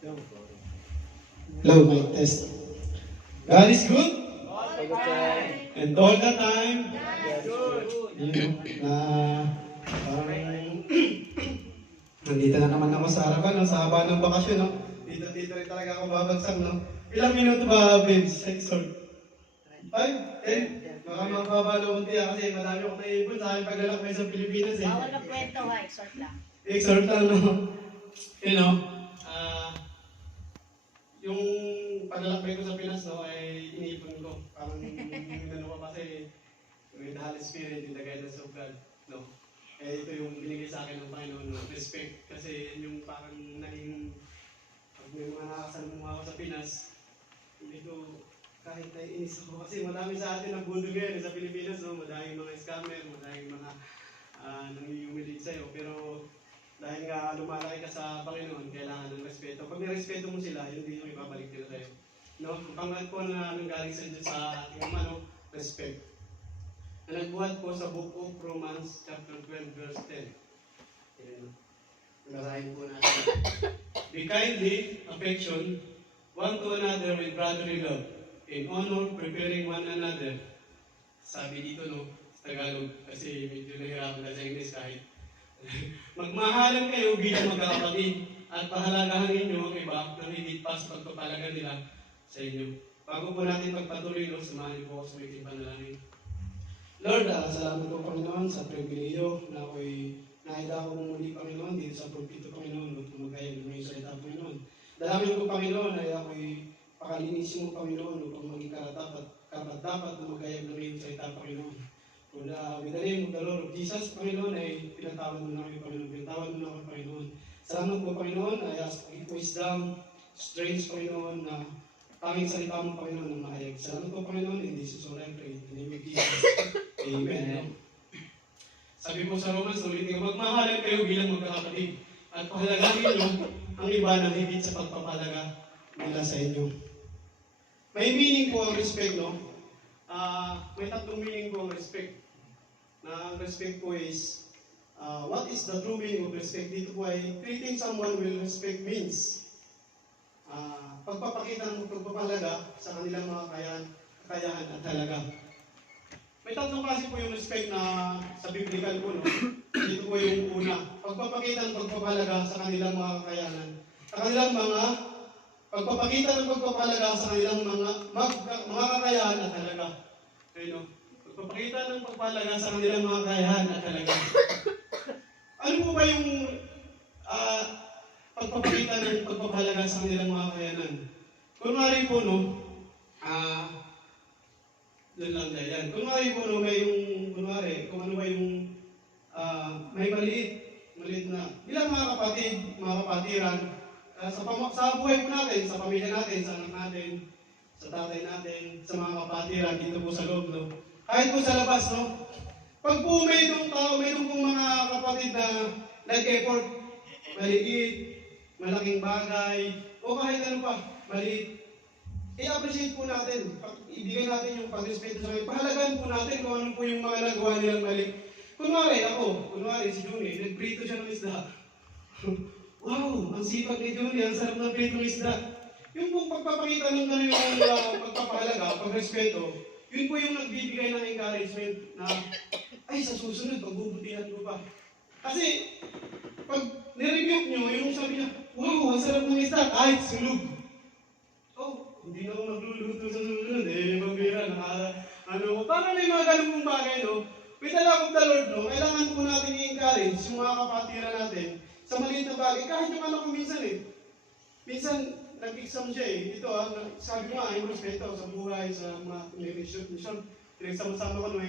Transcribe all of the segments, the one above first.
Hello, mic test. God is good. And all the time. Yun, parang, nandito na naman ako sa harapan, no? Sa haba ng bakasyon, no? Dito rin talaga ako babagsak, no? Ilang minuto ba, babes? Exhort. 5? 10? Baka makababa na unti, kasi madami akong naibon sa aking paglalakbay sa Pilipinas, eh. Bawal na kwento ha, exhort lang. Exhort lang, no? You know, yung paglalakbay ko sa Pinas, no, ay iniipon ko. Parang ano pa kasi, with the Holy Spirit, in the guidance of God, no? Eh, ito yung binigay sa akin ng Panginoon, no? Respect. Kasi yun yung parang naging, pag may mga nakasalunga ako sa Pinas, hindi ko kahit naiinis ako. Kasi madami sa atin ang bundo ngayon sa Pilipinas, no? Madaming mga scammer, madaming mga nangyuyumilig sa'yo. Pero dahil nga lumalaki ka sa Panginoon, kailangan ng respeto. Pag nirespeto mo sila, hindi yung ibabalik nila sa'yo. No? Ang pangat po na nanggaling sa Diyos sa ating Ama, respect. Na nagbuhat po sa Book of Romans, chapter 12, verse 10. Ayan. Narahin po natin. Be kindly, affection, one to another with brotherly love, in honor, preparing one another. Sabi dito, no, sa Tagalog, kasi medyo nahirapan na sa English kahit. Magmahalan kayo bilang magkakapatid at pahalagahan ninyo ang iba na higit pa sa pagpapalaga nila sa inyo. Bago po natin pagpatuloy, no, samahan niyo po ako sa may panalangin. Lord, salamat po Panginoon sa pribileyo na ako'y naida ko muli Panginoon dito sa pulpito Panginoon at magayag ng iyong salita Panginoon. Dalangin ko Panginoon ay ako'y pakalinisin mo Panginoon upang maging karapat-dapat na magayag ng iyong salita Panginoon. With the name of the Lord of Jesus, Panginoon, ay pinatawad mo na kayo, Panginoon. Pinatawad mo na kayo, Panginoon. Salamat po, Panginoon. I ask for wisdom, strength, Panginoon, na tanging salita mo, Panginoon, ng maayag. Salamat po, Panginoon. In this is all I pray. In the name of Jesus. Amen. Sabi po sa Romans, ulitin ko, magmahalan kayo bilang magkakapatid at pahalagahin nyo ang iba na higit sa pagpapalaga nila sa inyo. May meaning po ang respect, no? May tatlong meaning po ang respect. Na ang respect po is, what is the true meaning of respect? Dito po ay, treating someone with respect means, pagpapakita ng pagpapalaga sa kanilang mga kakayahan at halaga. May tatlong klase po yung respect na sa biblical po, no? Dito po yung una, pagpapakita ng pagpapalaga sa kanilang mga kakayahan. Sa kanilang mga pagpapakita ng pagpapalaga sa kanilang mga kakayahan at halaga. Ayun, no? Pagpapakita ng pagpapalaga sa kanilang mga kakayahan at halaga. Ano po ba yung pagpapakita ng pagpapalaga sa kanilang mga kakayahan? Kunwari po, no, doon lang dahil yan. Kunwari po, no, may yung, kung ano ba yung, may maliit na, bilang mga kapatid, mga kapatiran, sa buhay po natin, sa pamilya natin, sa anak natin, sa tatay natin, sa mga kapatiran, dito po sa loob, no. Kahit po sa labas, no, pag po may itong tao, may itong mga kapatid na nag-effort, maliit, malaking bagay, o kahit ano pa, maliit, i-appreciate po natin, ibigay natin yung pag-respeto sa kanila. Pahalagaan po natin kung ano po yung mga nagawa nilang mali. Kunwari si Juni, nagprito siya ng isda. Wow, ang sipag ni Juni, ang sarap ng pritong isda. Yung pong pagpapakita ng kanilang pagpapahalaga, pag-respeto, yun po yung nagbibigay ng encouragement na, ay, sa susunod, pagbubutihan ko pa. Kasi, pag nirebuke nyo, yung sabi niya, wow, ang sarap ng isda, kahit sulog. Oh, hindi na ako magluluto sa susunod, mabira, parang may mga ganun pong bagay, no? With the love of the Lord, no? Kailangan po natin i-encourage yung mga kapatiran natin sa maliit na bagay. Kahit yung anak ko minsan, minsan, nag-exam siya, Ito, sabi mo, yung respeto sa buhay, sa mga mission, pinagsama-sama ko, no,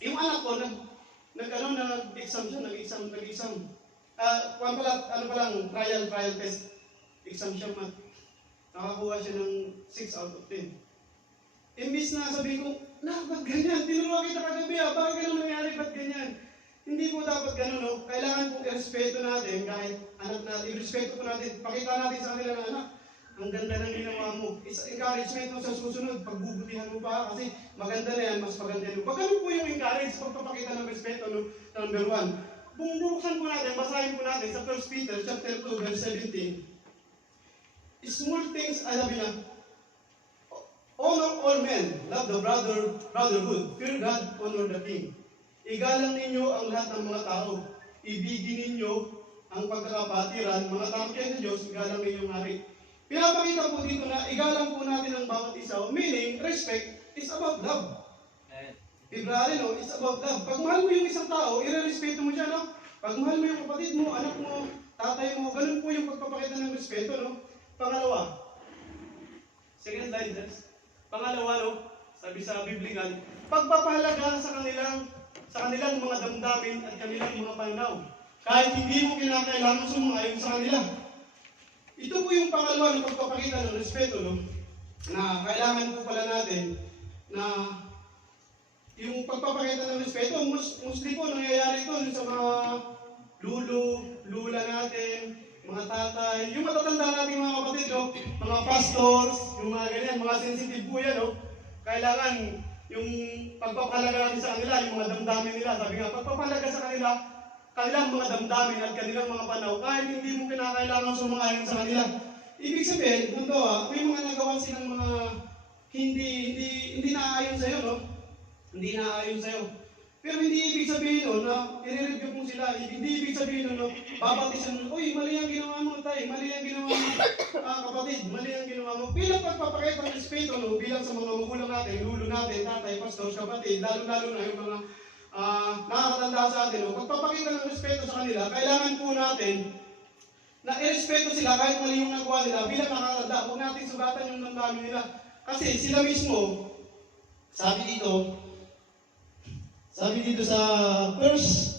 Yung anak ko, nag-exam siya, nag-exam. Trial test, exam siya, nakakuha siya ng 6 out of 10. Imbis na sabi ko, ba't ganyan? Tinuruan kita kagabi, bakit ganun nangyari, ba't ganyan? Hindi po dapat ganun, no? Kailangan po i-respeto natin, kahit anak natin, i-respeto po natin, pakita natin sa kanila na, anak, ang ganda ng ginawa mo. Encouragement mo sa susunod, pagbubutihan mo pa, kasi maganda na yan, mas maganda mo. Pag ganun po yung encourage, pagpapakita ng respeto, no? Number 1. Buksan po natin, basahin po natin sa 1 Peter chapter 2, verse 17. small things, sabi niya, honor all men, love the brotherhood, fear God, honor the king. Igalang ninyo ang lahat ng mga tao. Ibigin ninyo ang pagkakapatiran, mga tangkay ng Diyos, igalang ninyo ang hari. Pinapakita po dito na igalang po natin ang bawat isa, meaning respect is about love. February, no? It's about love. Pag mahal mo yung isang tao, irerespeto mo siya, no? Pag mahal mo yung kapatid mo, anak mo, tatay mo, ganun po yung pagpapakita ng respeto, no? Pangalawa, second line, pangalawa, no? Sabi sa Biblical, pagpapahalaga sa kanilang mga damdamin at kanilang mga pananaw. Kahit hindi mo kinakailangan sumang-ayon sa kanila. Ito po yung pangalawa ng pagpapakita ng respeto, no? Na kailangan po pala natin na yung pagpapakita ng respeto, mostly po nangyayari ito sa mga lula natin, mga tatay, yung matatanda natin mga kapatid, no? Mga pastors, yung mga ganyan, mga sensitive po yan, no? Kailangan yung pagpapahalaga natin sa kanila, yung mga damdamin nila. Sabi nga, pagpapahalaga sa kanila, kanilang mga damdamin at kanilang mga panaw, kahit hindi mo kinakailangan sumang-ayon sa kanila. Ibig sabihin, may mga nagawa silang mga hindi naaayon sa'yo, no? Hindi naaayon sa'yo. Pero hindi ibig sabihin nun na i-review mo sila. Hindi ibig sabihin nun, no, babatisan mo, uy, mali ang ginawa mo, tay, mali ang ginawa mo, kapatid, mali ang ginawa mo. Bilang pagpapakita ng respeto, no, bilang sa mga magulang natin, lulo natin, tatay, pastor, kapatid, lalo-lalo na yung mga nakakatanda sa atin, no, pagpapakita ng respeto sa kanila, kailangan po natin na i-respeto sila kahit mali yung nagawa nila bilang nakakatanda. Huwag natin sugatan yung damdamin nila. Kasi sila mismo, sabi dito sa First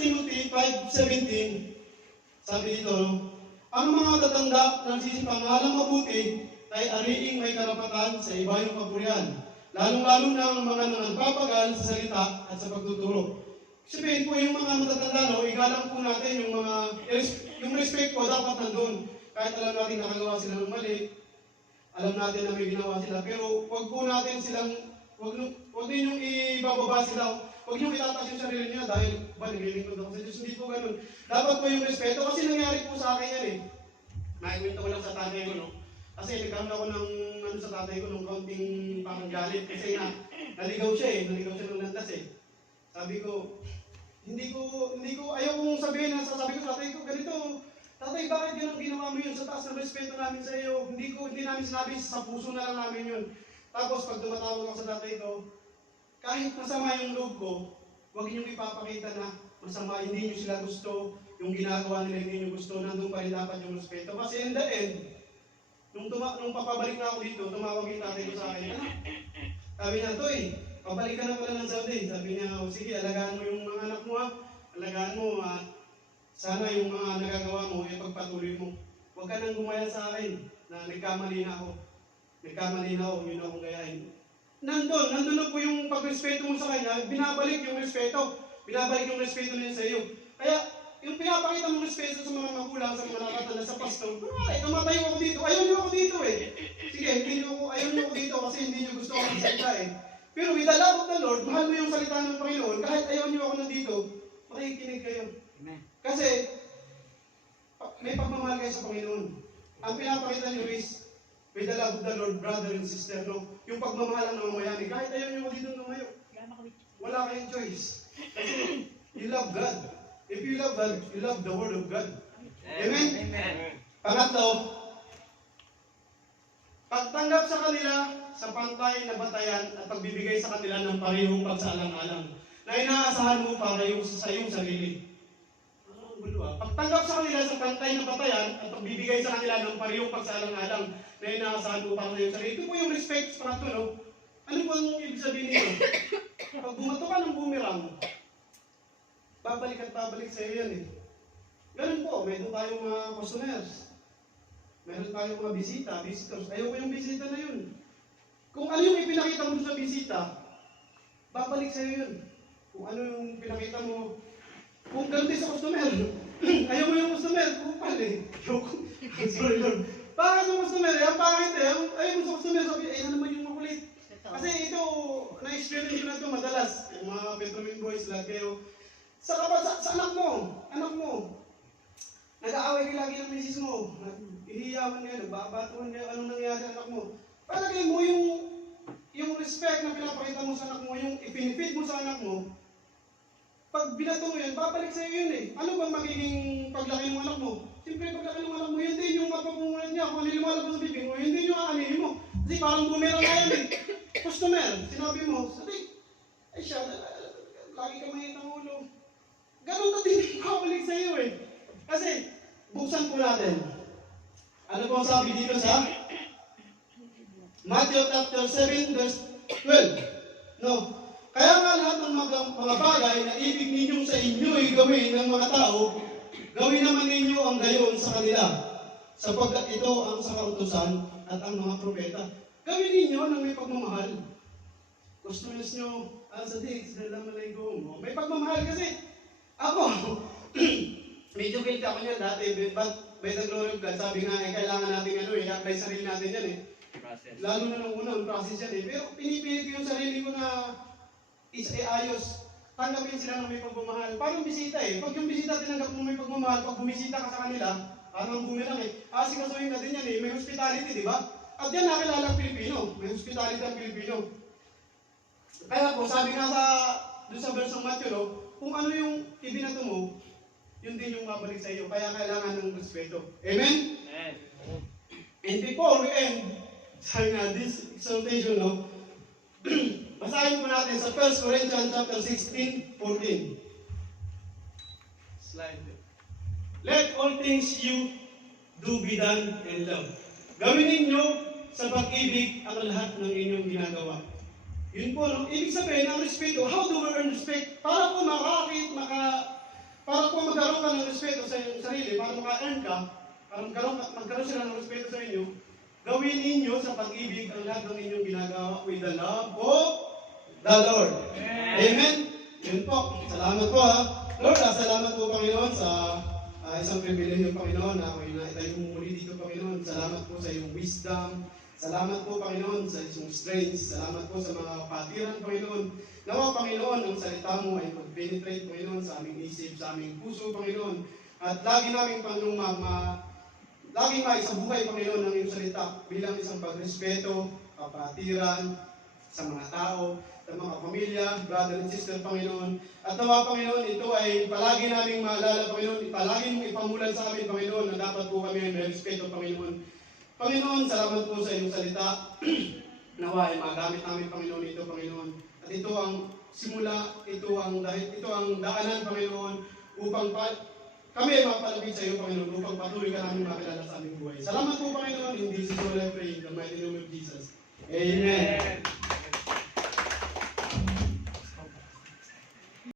Timothy 5:17, sabi dito, ang mga tatanda nagsipangalang mabuti ay ariing may karapatan sa ibayong papurihan, lalong-lalo na ang mga nagpapagal sa salita at sa pagtuturo. Sabihin po yung mga matatanda, no, igalang po natin yung respect po dapat nandun. Kahit alam natin nakagawa sila ng mali, alam natin na may ginawa sila, pero wag po natin silang, wag ninyong ibababa sila, wag niyong itataas yung sarili niya dahil naglilingkod ako sa Diyos. Hindi po ganun. Dapat po yung respeto, kasi nangyari po sa akin yan eh. Nakikwento ko lang sa tatay ko, no? Kasi nagkaroon ako sa tatay ko ng kaunting parang galit, kasi nga, naligaw siya ng landas eh. Sabi ko, ayaw kong sabihin na sasabi ko sa tatay ko, ganito, tatay, bakit ganun ginawa mo yun? Sa taas ng respeto namin sa iyo, hindi namin sinabi, sa puso na lang namin yun. Tapos pag tumatawag ako sa tatay ko, kahit masama yung loob ko, huwag niyong ipapakita na masama, hindi niyo sila gusto, yung ginagawa nila hindi niyo gusto, nandun pa rin dapat yung respeto. Kasi in the end, nung papabalik na ako dito, tumawag yung tatay ko sa akin, sabi niya, Toy, pabalik ka na pala ng Saudi. Sabi niya, sige, alagaan mo yung mga anak mo, alagaan mo, sana yung mga nagagawa mo, pagpatuloy mo. Huwag ka nang gumaya sa akin na nagkamali na ako, yun akong gayahin. Nandun na po yung pagrespeto mo sa kanya, binabalik yung respeto niya sa iyo. Kaya, yung pinapakita mong respeto sa mga magulang, sa mga nakatanda, sa pastor, tumatayo ako dito, ayaw niyo ako dito eh. Sige, ayaw niyo ako dito kasi hindi niyo gusto ako magsalita eh. Pero with the love of the Lord, mahal mo yung salita ng Panginoon, kahit ayaw niyo ako nandito, makikinig kayo. Amen. Kasi, may pagmamahal kayo sa Panginoon. Ang pinapakita niyo is, with the love of the Lord, brother and sister, no? Yung pagmamahal ng mamayani, kahit ayaw niyo dito lumayo. Wala kayong choice. Kasi, you love God. If you love God, you love the Word of God. Amen? Amen. Pangatlo, pagtanggap sa kanila sa pantay na batayan at pagbibigay sa kanila ng parehong pagsaalang-alang na inaasahan mo para sa iyong sarili. Pagtanggap sa kanila sa pantay na batayan at pagbibigay sa kanila ng parehong pagsaalang-alang na inaasahan mo para sa iyong sarili. Ito po yung respect sa pangatlo, no? Ano po ang ibig sabihin nito? Pag bumato ka ng boomerang, babalik at babalik sa iyo yan eh. Ganun po, meron tayong mga customers. Meron tayong mga visitors. Ayaw ko yung bisita na yun. Kung ano yung ipinakita mo sa bisita, babalik sa iyo yun. Kung ano yung pinakita mo, kung ganun din sa customer, ayaw mo yung customer, kupal eh. Sorry Lord. Bakit yung customer? Ang pangit eh. Ayaw mo sa customer, sabi, ano naman yung makulit. Kasi ito, na-experience ko na ito madalas. Yung mga petrolin ingat kayo. Sa anak mo, nag-aaway kayo lagi ng misis mo, ihiyawan kayo, nagbabatuhan kayo, anong nangyari sa anak mo. Palagay mo yung respect na pinapakita mo sa anak mo, yung ipinifeed mo sa anak mo, pag binato mo yun, babalik sa'yo yun eh. Ano bang magiging paglaki ng anak mo? Siyempre, paglaki ng anak mo, yun din yung mapapumulan niya. Kung ano lumalabas sa bibig mo, yun din yung aanihin mo. Kasi parang bumerang na yan eh. Customer, sinabi mo, sabi, ay siya, lagi ka mahit ang ulo. Ganun na din yung babalik sa'yo eh. Kasi, buksan po natin. Ano po ang sabi dito sa Matthew chapter 7, verse 12. No. Kaya nga lahat ng mga bagay na ibig ninyong sa inyo ay gawin ng mga tao, gawin naman ninyo ang gayon sa kanila, sapagkat ito ang sa kautusan at ang mga propeta. Gawin ninyo ng may pagmamahal. Customers nyo, sa digs, mo. May pagmamahal kasi. Ako, medyo guilty ako niyan dati, but by the glory of God, sabi nga kailangan natin i-apply sarili natin yan eh. Process. Lalo na nung unang process yan eh. Pero pinipilit ko yung sarili ko na ayos, tanggapin sila ng may pagmamahal. Parang bisita eh. Pag yung bisita tinanggap mo may pagmamahal, pag bumisita ka sa kanila, parang bumilang eh. Asikasuhin ka din yan eh. May hospitality, di ba? At yan nakilala ang Pilipino. May hospitality ang Pilipino. Kaya po, sabi nga doon sa verse ng Matthew, kung ano yung ibinato mo, yun din yung mabalik sa iyo. Kaya kailangan ng respeto. Amen? Amen. And before we end, sabi nga, this exhortation, basahin po natin sa 1 Corinthians chapter 16, 14. Slide. Let all things you do be done in love. Gawin ninyo sa pag-ibig ang lahat ng inyong ginagawa. Yun po, ibig sabihin, ang respeto, how do we earn respect? Para po para po magkaroon ka ng respeto sa iyong sarili, para maka-earn ka, para magkaroon sila ng respeto sa inyo, gawin ninyo sa pag-ibig ang lahat ng inyong ginagawa with the love of the Lord. Amen? Yun po. Salamat po ha. Lord, salamat po Panginoon sa isang pribilehyo Panginoon na ako'y naitay mo muli dito Panginoon. Salamat po sa iyong wisdom. Salamat po Panginoon sa iyong strength. Salamat po sa mga patiran Panginoon. Nawa Panginoon, ang salita mo ay mag-penetrate Panginoon sa aming isip, sa aming puso Panginoon. At lagi namin Panginoon laging maisabuhay, Panginoon, ng iyong salita bilang isang pagrespeto, kapatiran sa mga tao, sa mga pamilya, brother and sister, Panginoon. At nawa, Panginoon, ito ay palagi naming maalala, Panginoon, palagi mong ipamulan sa amin, Panginoon, na dapat po kami may respeto, Panginoon. Panginoon, salamat po sa iyong salita. Nawa ay magamit namin, Panginoon, ito, Panginoon. At ito ang simula, ito ang daanan, Panginoon, upang kami ay mapalapit sa iyo, Panginoon, upang patuloy ka namin makilala sa aming buhay. Salamat po, Panginoon. In Jesus' name I pray, in the mighty name of Jesus. Amen.